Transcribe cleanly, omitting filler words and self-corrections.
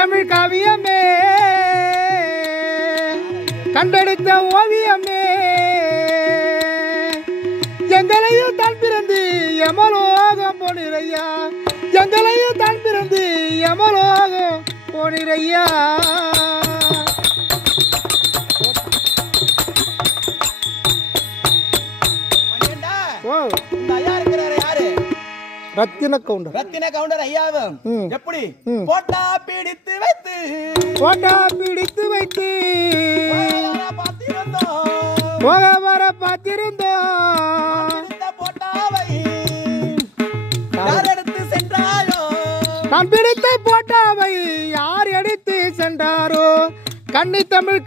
தமிழ் காவியமே கண்டெடுத்த ஓவியமே எங்களையும் தான் பிறந்து யமலோகம் போனிரையா எங்களையும் தான் பிறந்து யமலோகம் போனிரையா ரத்தின கவுண்டர் ஐயாவும் எப்படி போட்டா பிடித்து வைத்து போக வர பார்த்திருந்தோம் போட்டாவை யார் எடுத்து சென்றாயோ நான் பிடித்த போட்டாவை யார் எடுத்து சென்றாரோ கன்னி தமிழ்